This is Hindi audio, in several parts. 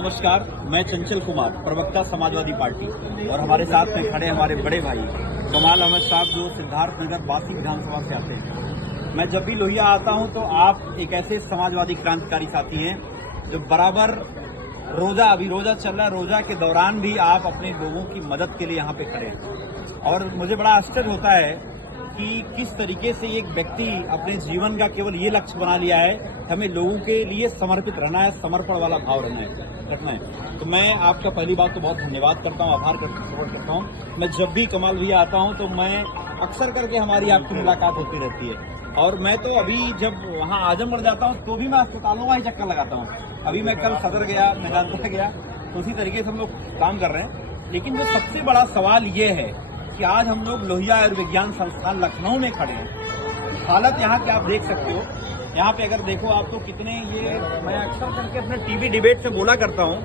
नमस्कार, मैं चंचल कुमार, प्रवक्ता समाजवादी पार्टी, और हमारे साथ में खड़े हमारे बड़े भाई कमाल अहमद साहब जो सिद्धार्थनगर बासी विधानसभा से आते हैं। मैं जब भी लोहिया आता हूं तो आप एक ऐसे समाजवादी क्रांतिकारी साथी हैं जो बराबर अभी रोजा चल रहा है, रोजा के दौरान भी आप अपने लोगों की मदद के लिए यहाँ पे खड़े हैं। और मुझे बड़ा आश्चर्य होता है कि किस तरीके से एक व्यक्ति अपने जीवन का केवल ये लक्ष्य बना लिया है, हमें लोगों के लिए समर्पित रहना है, समर्पण वाला भाव रखना है। तो मैं आपका पहली बात तो बहुत धन्यवाद करता हूँ, आभार करता हूँ। मैं जब भी कमाल भैया आता हूँ तो मैं अक्सर करके हमारी आपकी मुलाकात होती रहती है, और मैं तो अभी जब वहाँ आजमगढ़ जाता हूँ तो भी मैं अस्पतालों का ही चक्कर लगाता हूँ। अभी मैं कल सदर गया, मैदानपुर गया, तो उसी तरीके से हम लोग काम कर रहे हैं। लेकिन जो सबसे बड़ा सवाल ये है कि आज हम लोग लोहिया आयुर्विज्ञान संस्थान लखनऊ में खड़े हैं। हालत यहाँ की आप देख सकते हो। यहाँ पे अगर देखो आप तो कितने ये, मैं अक्सर करके अपने टीवी डिबेट में बोला करता हूँ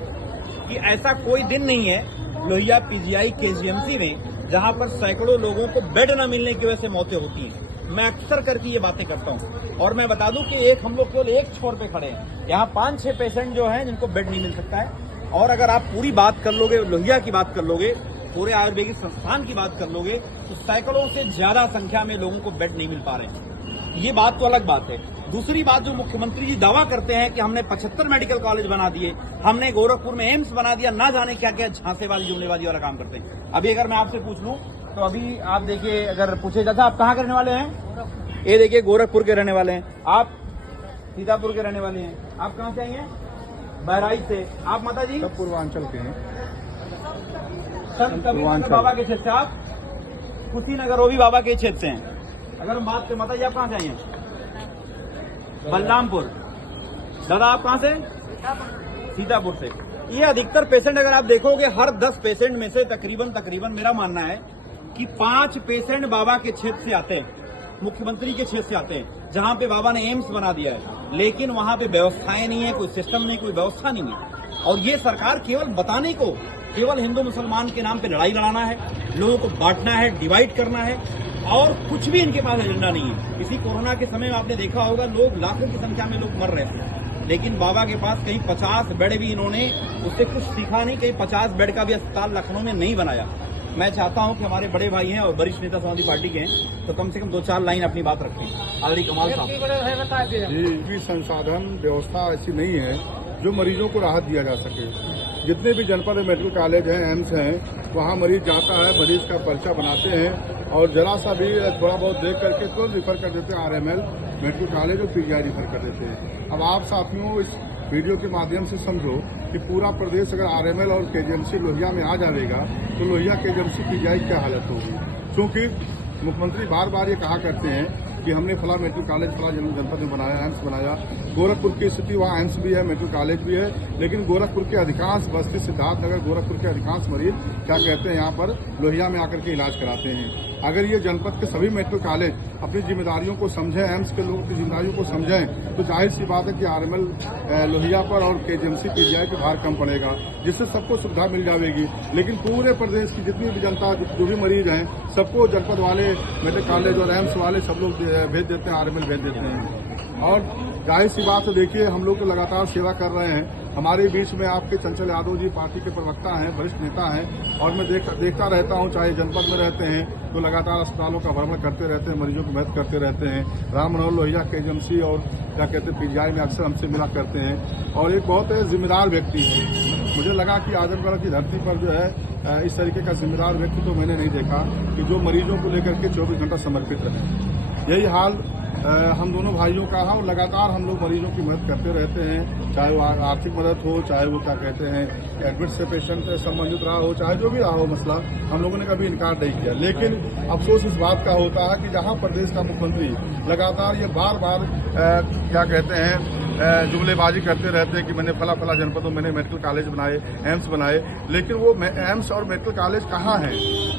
कि ऐसा कोई दिन नहीं है लोहिया पीजीआई केजीएमसी में जहाँ पर सैकड़ों लोगों को बेड न मिलने की वजह से मौतें होती हैं। मैं अक्सर करके ये बातें करता हूँ। और मैं बता दूं कि हम लोग केवल एक छोर पे खड़े हैं, यहाँ 5-6 पेशेंट जो हैं जिनको बेड नहीं मिल सकता है। और अगर आप पूरी बात कर लोगे, लोहिया की बात कर लोगे, पूरे आयुर्वेदिक संस्थान की बात कर लोगे, तो सैकड़ों से ज्यादा संख्या में लोगों को बेड नहीं मिल पा रहे हैं। ये बात तो अलग बात है। दूसरी बात, जो मुख्यमंत्री जी दावा करते हैं कि हमने 75 मेडिकल कॉलेज बना दिए, हमने गोरखपुर में एम्स बना दिया, ना जाने क्या क्या झांसेबाजी जुमलेबाजी वाला काम करते हैं। अभी अगर मैं आपसे पूछ लूं तो अभी आप देखिए, अगर पूछे जाता आप कहाँ के रहने वाले हैं, ये देखिए गोरखपुर के रहने वाले हैं, आप सीतापुर के रहने वाले हैं, आप कहाँ से आए हैं, बहराइच से, आप माता जी पूर्वांचल के हैं, संत कबीर बाबा के क्षेत्र से, आप कुशीनगर वो भी बाबा के क्षेत्र से हैं। अगर हम बात करें, माता जी आप कहाँ से आई हैं, बलरामपुर। दादा आप कहाँ से, सीतापुर से। ये अधिकतर पेशेंट अगर आप देखोगे, हर 10 पेशेंट में से तकरीबन मेरा मानना है कि 5 पेशेंट बाबा के क्षेत्र से आते हैं, मुख्यमंत्री के क्षेत्र से आते हैं, जहां पे बाबा ने एम्स बना दिया है, लेकिन वहां पे व्यवस्थाएं नहीं है, कोई सिस्टम नहीं, कोई व्यवस्था नहीं है। और ये सरकार केवल बताने को, केवल हिंदू मुसलमान के नाम पे लड़ाई लड़ाना है, लोगों को बांटना है, डिवाइड करना है, और कुछ भी इनके पास एजेंडा नहीं है। इसी कोरोना के समय में आपने देखा होगा, लोग लाखों की संख्या में लोग मर रहे थे, लेकिन बाबा के पास कहीं 50 बेड भी, इन्होंने उससे कुछ सीखा नहीं, कहीं 50 बेड का भी अस्पताल लखनऊ में नहीं बनाया। मैं चाहता हूं कि हमारे बड़े भाई हैं और वरिष्ठ नेता समाजवादी पार्टी के हैं, तो कम से कम 2-4 लाइन अपनी बात रखें। आदरणीय कमाल साहब जी, संसाधन व्यवस्था ऐसी नहीं है जो मरीजों को राहत दिया जा सके। जितने भी जनपद मेडिकल कॉलेज हैं, एम्स हैं, वहाँ मरीज जाता है, मरीज का पर्चा बनाते हैं, और जरा सा भी थोड़ा बहुत देख करके तुरंत रिफर कर देते हैं आरएमएल मेडिकल कॉलेज और पीजीआई रिफर कर देते हैं। अब आप साथियों इस वीडियो के माध्यम से समझो कि पूरा प्रदेश अगर आरएमएल और केजीएमसी लोहिया में आ जाएगा तो लोहिया केजीएमसी पीजीआई क्या हालत होगी। क्योंकि मुख्यमंत्री बार बार ये कहा करते हैं कि हमने फला मेडिकल कॉलेज फला जनपद में बनाया, एम्स बनाया। गोरखपुर की स्थिति, वहाँ एम्स भी है, मेडिकल कॉलेज भी है, लेकिन गोरखपुर के अधिकांश, बस्ती सिद्धार्थनगर गोरखपुर के अधिकांश मरीज क्या कहते हैं, यहाँ पर लोहिया में आकर के इलाज कराते हैं। अगर ये जनपद के सभी मेडिकल कॉलेज अपनी जिम्मेदारियों को समझें, एम्स के लोगों की जिम्मेदारियों को समझें, तो जाहिर सी बात है कि आरएमएल लोहिया पर और केजीएमसी पीजीआई पे भार कम पड़ेगा, जिससे सबको सुविधा मिल जाएगी। लेकिन पूरे प्रदेश की जितनी भी जनता, जो भी मरीज हैं, सबको जनपद वाले मेडिकल कॉलेज और एम्स वाले सब लोग भेज देते हैं, आरएमएल भेज देते हैं। और जाहिर सी बात है, देखिए हम लोग तो लगातार सेवा कर रहे हैं। हमारे बीच में आपके चंचल यादव जी पार्टी के प्रवक्ता हैं, वरिष्ठ नेता हैं, और मैं देखता रहता हूं, चाहे जनपद में रहते हैं तो लगातार अस्पतालों का भ्रमण करते रहते हैं, मरीजों की मदद करते रहते हैं। राम मनोहर लोहिया केजीएमसी और क्या कहते हैं पीजीआई में अक्सर हमसे मिला करते हैं, और एक बहुत जिम्मेदार व्यक्ति है। मुझे लगा कि आजमगढ़ की धरती पर जो है इस तरीके का जिम्मेदार व्यक्ति तो मैंने नहीं देखा कि जो मरीजों को लेकर के 24 घंटा समर्पित रहे। यही हाल हम दोनों भाइयों का है, और लगातार हम लोग मरीजों की मदद करते रहते हैं, चाहे वो आर्थिक मदद हो, चाहे वो क्या कहते हैं एडमिट से पेशेंट से संबंधित रहा हो, चाहे जो भी रहा हो मसला, हम लोगों ने कभी इनकार नहीं किया। लेकिन अफसोस इस बात का होता है कि जहां प्रदेश का मुख्यमंत्री लगातार ये बार बार क्या कहते हैं जुमलेबाजी करते रहते हैं कि मैंने फला जनपदों मैंने मेडिकल कॉलेज बनाए, एम्स बनाए, लेकिन वो एम्स और मेडिकल कॉलेज कहाँ है?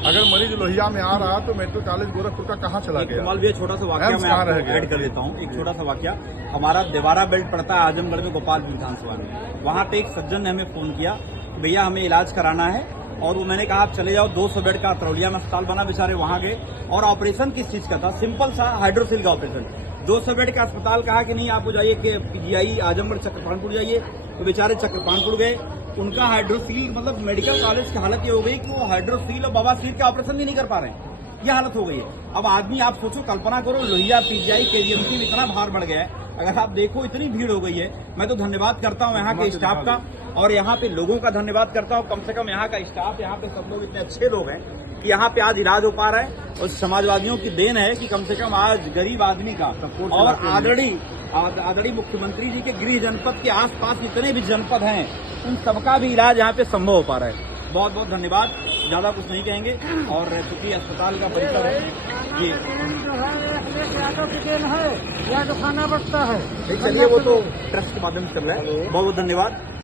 अगर मरीज लोहिया में आ रहा तो मेडिकल कॉलेज गोरखपुर का कहाँ चला गया? छोटा सा वाक्य मैं आपको ऐड कर देता हूँ, एक छोटा सा वाक्य। हमारा देवारा बेल्ट पड़ता है आजमगढ़ में, गोपालपुर विधानसभा में। वहाँ पे एक सज्जन ने हमें फोन किया, भैया हमें इलाज कराना है, और वो मैंने कहा आप चले जाओ। 200 बेड का अतरौलिया में अस्पताल बना, बेचारे वहां गए, और ऑपरेशन किस चीज का था, सिंपल सा हाइड्रोसिल का ऑपरेशन। 200 बेड का अस्पताल कहा कि नहीं आप जाइए कि पीजीआई आजमगढ़ चक्रपाणपुर जाइए, तो बेचारे चक्रपाणपुर गए। उनका हाइड्रोसील मतलब मेडिकल कॉलेज की हालत ये हो गई कि वो हाइड्रोसील और बवासीर के ऑपरेशन भी नहीं कर पा रहे हैं। ये हालत हो गई है। अब आदमी आप सोचो, कल्पना करो, लोहिया, पीजीआई, केजीएमसी में इतना भार बढ़ गया है। अगर आप देखो इतनी भीड़ हो गई है। मैं तो धन्यवाद करता हूँ यहाँ के स्टाफ का और यहाँ पे लोगों का धन्यवाद करता हूँ। कम से कम यहाँ का स्टाफ, यहाँ पे सब लोग इतने अच्छे लोग हैं कि यहाँ पे आज इलाज हो पा रहा है। और समाजवादियों की देन है कि कम से कम आज गरीब आदमी का और आदरणीय मुख्यमंत्री जी के गृह जनपद के आसपास जितने भी जनपद हैं उन सबका भी इलाज यहाँ पे संभव हो पा रहा है। बहुत बहुत धन्यवाद। ज्यादा कुछ नहीं कहेंगे और चूंकि अस्पताल का परिसर है ये है या तो खाना बचता है। चलिए, वो तो ट्रस्ट के माध्यम से चल रहा है। बहुत बहुत धन्यवाद।